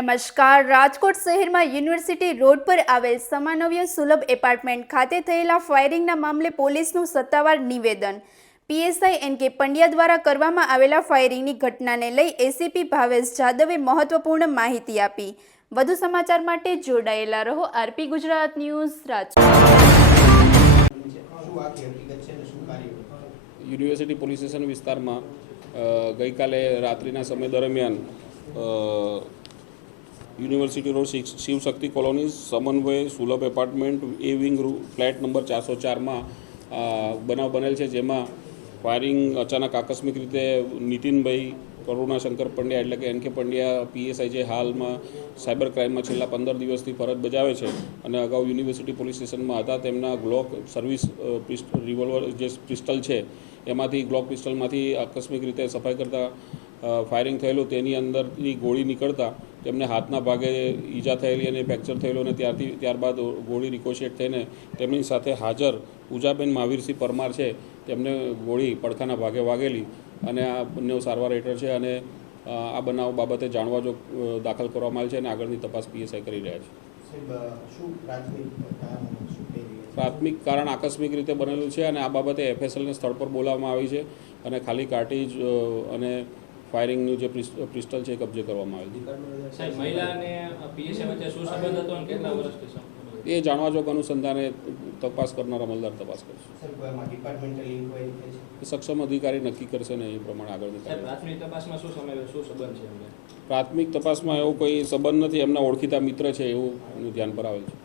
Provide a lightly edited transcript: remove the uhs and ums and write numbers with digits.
નમસ્કાર। રાજકોટ શહેરમાં university road પર આવેલ સમાનવ્ય સુલભ એપાર્ટમેન્ટ ખાતે થયેલા ફાયરિંગના મામલે પોલીસનું સત્તાવાર નિવેદન। પીએસઆઈ એન.કે. પંડ્યા દ્વારા કરવામાં આવેલા ફાયરિંગની ઘટનાને લઈ એસીપી ભાવેશ જાદવે મહત્વપૂર્ણ માહિતી આપી। વધુ સમાચાર માટે જોડાયેલા રહો RP Gujarat news Rajkot. University police station વિસ્તારમાં ગઈકાલે રાત્રિના સમય દરમિયાન યુનિવર્સિટી રોડ શિવશક્તિ કોલોની સમન્વય સુલભ એપાર્ટમેન્ટ એ વિંગ ફ્લેટ નંબર 404માં બનાવ બનેલ છે, જેમાં ફાયરિંગ અચાનક આકસ્મિક રીતે નીતિનભાઈ કરુણાશંકર પંડ્યા એટલે કે એન.કે. પંડ્યા પીએસઆઈ જે હાલમાં સાયબર ક્રાઇમમાં છેલ્લા 15 દિવસથી ફરજ બજાવે છે અને અગાઉ યુનિવર્સિટી પોલીસ સ્ટેશનમાં હતા, તેમના ગ્લોક સર્વિસ રિવોલ્વર જે પિસ્ટલ છે એમાંથી ગ્લોક પિસ્ટલમાંથી આકસ્મિક રીતે સફાઈ કરતા ફાયરિંગ થયેલું, તેની અંદરથી ગોળી નીકળતા તેમને હાથના ભાગે ઈજા થયેલી અને ફ્રેક્ચર થયેલું અને ત્યારબાદ ગોળી રિકોશેટ થઈને તેમની સાથે હાજર પૂજાબેન મહાવીરસિંહ પરમાર છે તેમને ગોળી પડખાના ભાગે વાગેલી અને આ બંને સારવાર હેઠળ છે અને આ બનાવ બાબતે જાણવા જો દાખલ કરવામાં આવેલ છે અને આગળની તપાસ પીએસઆઈ કરી રહ્યા છે। પ્રાથમિક કારણ આકસ્મિક રીતે બનેલું છે અને આ બાબતે એફએસએલને સ્થળ પર બોલાવવામાં આવી છે અને ખાલી કાર્ટેજ અને ફાયરિંગનું જે પિસ્ટલ છે એ કબજે કરવામાં આવેલ છે। એ જાણવા જોગ અનુસંધાને તપાસ કરનાર અમલદાર તપાસ કરશે। સક્ષમ અધિકારી નક્કી કરશે ને એ પ્રમાણે આગળની પ્રાથમિક તપાસમાં એવો કોઈ સંબંધ નથી, એમના ઓળખીતા મિત્ર છે એવું ધ્યાન પર આવેલ છે।